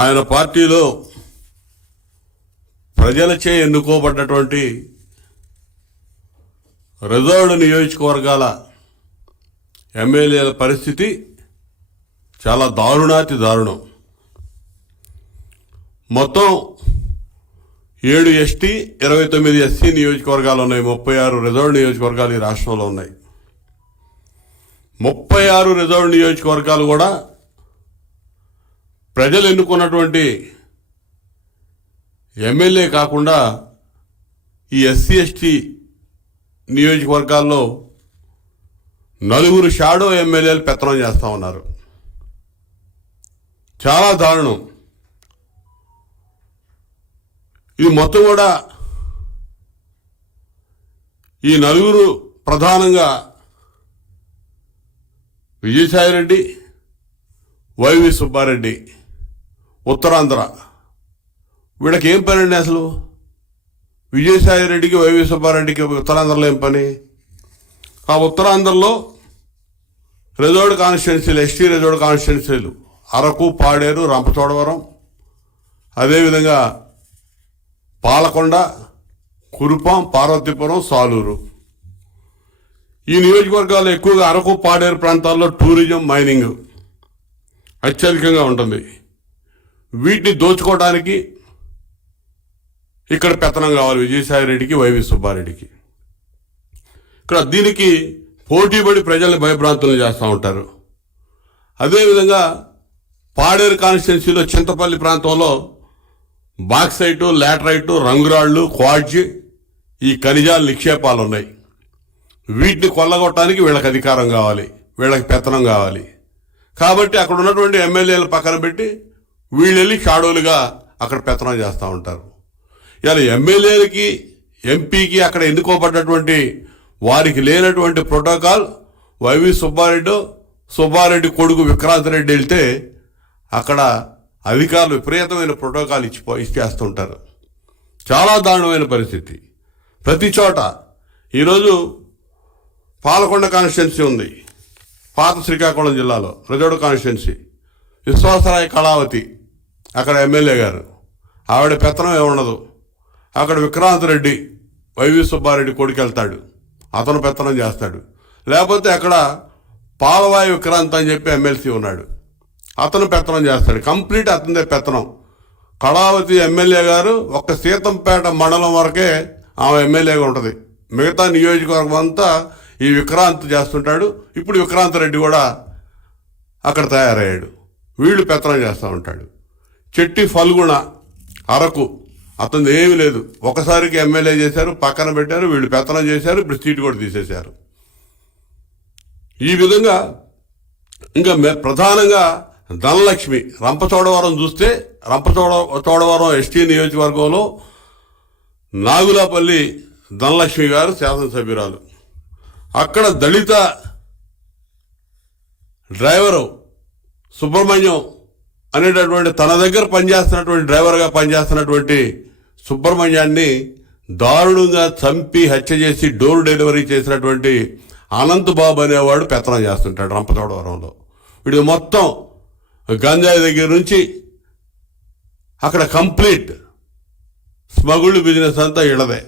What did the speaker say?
ఆయన పార్టీలో ప్రజలచే ఎన్నుకోబడ్డటువంటి రిజర్వ్డ్ నియోజకవర్గాల ఎమ్మెల్యేల పరిస్థితి చాలా దారుణాతి దారుణం. మొత్తం 7 ఎస్టీ 29 ఎస్సీ నియోజకవర్గాలు ఉన్నాయి. 36 రిజర్వ్డ్ నియోజకవర్గాలు ఈ రాష్ట్రంలో ఉన్నాయి. 36 రిజర్వ్డ్ నియోజకవర్గాలు కూడా ప్రజలు ఎన్నుకున్నటువంటి ఎమ్మెల్యే కాకుండా ఈ ఎస్సీ ఎస్టీ నియోజకవర్గాల్లో 4 షాడో ఎమ్మెల్యేలు పెత్తనం చేస్తూ ఉన్నారు. చాలా దారుణం. ఇది మొత్తం కూడా ఈ 4 ప్రధానంగా విజయసాయిరెడ్డి, వైవి సుబ్బారెడ్డి, ఉత్తరాంధ్ర. వీళ్ళకి ఏం పని అండి అసలు? విజయసాయిరెడ్డికి, వైవి సుబ్బారెడ్డికి ఉత్తరాంధ్రలో ఏం పని? ఆ ఉత్తరాంధ్రలో రిజర్వ్డ్ కాన్స్టిట్యున్సీలు, ఎస్టీ రిజర్వ్డ్ కాన్స్టిట్యున్సీలు అరకు, పాడేరు, రంపచోడవరం, అదేవిధంగా పాలకొండ, కురుపాం, పార్వతీపురం, సాలూరు. ఈ నియోజకవర్గాల్లో ఎక్కువగా అరకు, పాడేరు ప్రాంతాల్లో టూరిజం, మైనింగ్ అత్యధికంగా ఉంటుంది. వీటిని దోచుకోవడానికి ఇక్కడ పెత్తనం కావాలి విజయసాయిరెడ్డికి, వైవి సుబ్బారెడ్డికి. ఇక్కడ దీనికి పోటీపడి ప్రజల్ని భయభ్రాంతులు చేస్తూ ఉంటారు. అదేవిధంగా పాడేరు కాన్స్టిట్యున్సీలో చింతపల్లి ప్రాంతంలో బాక్సైటు, లాటరైటు, రంగురాళ్ళు, క్వార్జ్, ఈ ఖనిజాల నిక్షేపాలు ఉన్నాయి. వీటిని కొల్లగొట్టడానికి వీళ్ళకి అధికారం కావాలి, వీళ్ళకి పెత్తనం కావాలి. కాబట్టి అక్కడ ఉన్నటువంటి ఎమ్మెల్యేలు పక్కన పెట్టి వీళ్ళు వెళ్ళి షాడోలుగా అక్కడ పెత్తనం చేస్తూ ఉంటారు. ఇలా ఎమ్మెల్యేలకి, ఎంపీకి అక్కడ ఎన్నుకోబడ్డటువంటి వారికి లేనటువంటి ప్రోటోకాల్ వైవి సుబ్బారెడ్డి కొడుకు విక్రాంత్ రెడ్డి వెళ్తే అక్కడ అధికారులు విపరీతమైన ప్రోటోకాల్ ఇచ్చేస్తుంటారు. చాలా దారుణమైన పరిస్థితి ప్రతి చోట. ఈరోజు పాలకొండ కాన్స్టిట్యున్సీ ఉంది, పాత శ్రీకాకుళం జిల్లాలో రిజర్వ్డ్ కాన్స్టిట్యున్సీ. విశ్వాసరాయ్ కళావతి అక్కడ ఎమ్మెల్యే గారు, ఆవిడ పెత్తనం ఏముండదు. అక్కడ విక్రాంత్ రెడ్డి, వైవి సుబ్బారెడ్డి కొడుకు వెళ్తాడు, అతను పెత్తనం చేస్తాడు. లేకపోతే అక్కడ పాలవాయి విక్రాంత్ అని చెప్పి ఎమ్మెల్సీ ఉన్నాడు, అతను పెత్తనం చేస్తాడు. కంప్లీట్ అతనిదే పెత్తనం. కళావతి ఎమ్మెల్యే గారు ఒక్క సీతంపేట మండలం వరకే ఆమె ఎమ్మెల్యేగా ఉంటుంది. మిగతా నియోజకవర్గం అంతా ఈ విక్రాంత్ చేస్తుంటాడు. ఇప్పుడు విక్రాంత్ రెడ్డి కూడా అక్కడ తయారయ్యాడు. వీళ్ళు పెత్తనం చేస్తూ ఉంటాడు. చెట్టి ఫల్గుణ అరకు, అతను ఏమీ లేదు. ఒకసారికి ఎమ్మెల్యే చేశారు, పక్కన పెట్టారు, వీళ్ళు పెత్తనం చేశారు, ఇప్పుడు సీటు కూడా తీసేశారు. ఈ విధంగా ఇంకా ప్రధానంగా ధనలక్ష్మి, రంపచోడవరం చూస్తే రంపచోడవరం ఎస్టీ నియోజకవర్గంలో నాగులాపల్లి ధనలక్ష్మి గారు శాసనసభ్యురాలు. అక్కడ దళిత డ్రైవరు సుబ్రహ్మణ్యం అనేటటువంటి తన దగ్గర పనిచేస్తున్నటువంటి డ్రైవర్గా పనిచేస్తున్నటువంటి సుబ్రహ్మణ్యాన్ని దారుణంగా చంపి హత్య చేసి డోర్ డెలివరీ చేసినటువంటి అనంత్ బాబు అనేవాడు పెత్తనం చేస్తుంటాడు రంపచోడవరంలో. వీడు మొత్తం గంజాయి దగ్గర నుంచి అక్కడ కంప్లీట్ స్మగుళ్ళు బిజినెస్ అంతా ఇళ్ళదే.